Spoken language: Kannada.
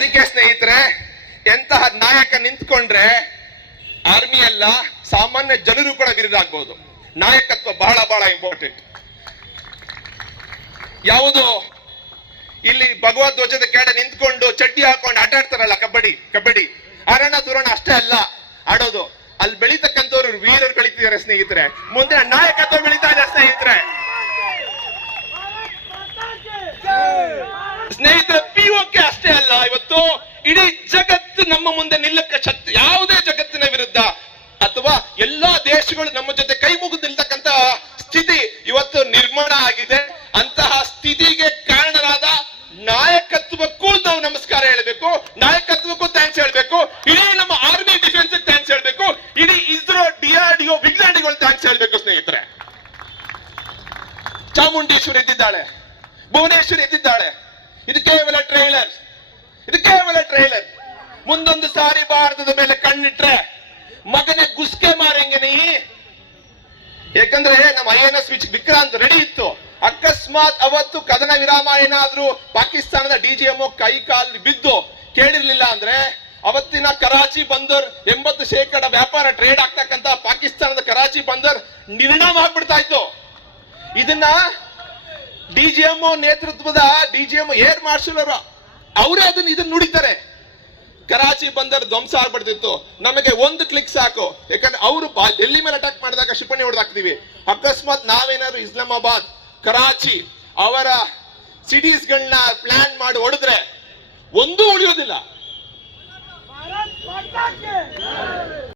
ಅದಕ್ಕೆ ಸ್ನೇಹಿತರೆ, ಎಂತಹ ನಾಯಕ ನಿಂತ್ಕೊಂಡ್ರೆ ಆರ್ಮಿ ಅಲ್ಲ ಸಾಮಾನ್ಯ ಜನರು ಕೂಡ ವಿರುದ್ಧ ಆಗ್ಬಹುದು. ನಾಯಕತ್ವ ಬಹಳ ಬಹಳ ಇಂಪಾರ್ಟೆಂಟ್. ಯಾವುದು ಇಲ್ಲಿ ಭಗವದ್ ಧ್ವಜದ ಕೆಳಗೆ ನಿಂತ್ಕೊಂಡು ಚಡ್ಡಿ ಹಾಕೊಂಡು ಆಟ ಆಡ್ತಾರಲ್ಲ, ಕಬಡ್ಡಿ ಅರಣ ದುರಣ ಅಷ್ಟೇ ಅಲ್ಲ ಆಡೋದು, ಅಲ್ಲಿ ಬೆಳೀತಕ್ಕಂಥವ್ರು ವೀರರು ಬೆಳೀತಿದ್ದಾರೆ ಸ್ನೇಹಿತರೆ, ಮುಂದೆ ನಾಯಕತ್ವ ಬೆಳೀತಾ ಇದೆ ಸ್ನೇಹಿತರೆ. ಸ್ನೇಹಿತರೆ, ಪಿಒಕೆ ಅಷ್ಟೇ ಅಲ್ಲ, ಇವತ್ತು ಇಡೀ ಜಗತ್ತು ನಮ್ಮ ಮುಂದೆ ನಿಲ್ಲಕ್ಕೆ ಶಕ್ತಿ, ಯಾವುದೇ ಜಗತ್ತಿನ ವಿರುದ್ಧ ಅಥವಾ ಎಲ್ಲಾ ದೇಶಗಳು ನಮ್ಮ ಜೊತೆ ಕೈ ಮುಗಿದು ನಿಲ್ತಕ್ಕಂತ ಸ್ಥಿತಿ ಇವತ್ತು ನಿರ್ಮಾಣ ಆಗಿದೆ. ಅಂತಹ ಸ್ಥಿತಿಗೆ ಕಾರಣರಾದ ನಾಯಕತ್ವಕ್ಕೂ ನಾವು ನಮಸ್ಕಾರ ಹೇಳಬೇಕು, ನಾಯಕತ್ವಕ್ಕೂ ಥ್ಯಾಂಕ್ಸ್ ಹೇಳಬೇಕು, ಇಡೀ ನಮ್ಮ ಆರ್ಮಿ ಡಿಫೆನ್ಸ್ ಥ್ಯಾಂಕ್ಸ್ ಹೇಳಬೇಕು, ಇಡೀ ಇಸ್ರೋ DRDO ವಿಜ್ಞಾನಿಗಳು ಥ್ಯಾಂಕ್ಸ್ ಹೇಳಬೇಕು ಸ್ನೇಹಿತರೆ. ಚಾಮುಂಡೇಶ್ವರಿ ಎದ್ದಿದ್ದಾಳೆ, ಭುವನೇಶ್ವರಿ ಎದ್ದಿದ್ದಾಳೆ. ಇದು ಕೇವಲ ಟ್ರೈಲರ್. ಮುಂದೊಂದು ಸಾರಿ ಭಾರತದ ಮೇಲೆ ಕಣ್ಣಿಟ್ರೆ ಮಗನೇ ಗುಸ್ಕೆ ಮಾರೆಂಗೆ ನೀ. ಯಾಕಂದ್ರೆ ನಮ್ಮ INS ವಿಕ್ರಾಂತ್ ರೆಡಿ ಇತ್ತು. ಅಕಸ್ಮಾತ್ ಅವತ್ತು ಕದನ ವಿರಾಮ ಏನಾದ್ರೂ ಪಾಕಿಸ್ತಾನದ DGMO ಕೈ ಕಾಲು ಬಿದ್ದು ಕೇಳಿರ್ಲಿಲ್ಲ ಅಂದ್ರೆ ಅವತ್ತಿನ ಕರಾಚಿ ಬಂದರ್ 80% ವ್ಯಾಪಾರ ಟ್ರೇಡ್ ಆಗ್ತಕ್ಕಂತ ಪಾಕಿಸ್ತಾನದ ಕರಾಚಿ ಬಂದರ್ ನಿರ್ಣಾಮ ಆಗ್ಬಿಡ್ತಾ ಇತ್ತು. ಇದನ್ನ DGMO ನೇತೃತ್ವದ DGMO ಏರ್ ಮಾರ್ಷಲ್ ಅವರೇ ಇದನ್ನ ನುಡಿತಾರೆ. ಕರಾಚಿ ಬಂದರ್ ಧ್ವಂಸ ಆಗ್ಬಿಡ್ತಿತ್ತು. ನಮಗೆ ಒಂದು ಕ್ಲಿಕ್ ಸಾಕು, ಯಾಕಂದ್ರೆ ಅವರು ಡೆಲ್ಲಿ ಮೇಲೆ ಅಟ್ಯಾಕ್ ಮಾಡಿದಾಗ ಕ್ಷಿಪಣಿ ಹೊಡೆದಾಕ್ತಿವಿ. ಅಕಸ್ಮಾತ್ ನಾವೇನಾದ್ರು ಇಸ್ಲಾಮಾಬಾದ್, ಕರಾಚಿ ಅವರ ಸಿಟೀಸ್ ಗಳನ್ನ ಪ್ಲಾನ್ ಮಾಡಿ ಹೊಡೆದ್ರೆ ಒಂದೂ ಉಳಿಯೋದಿಲ್ಲ.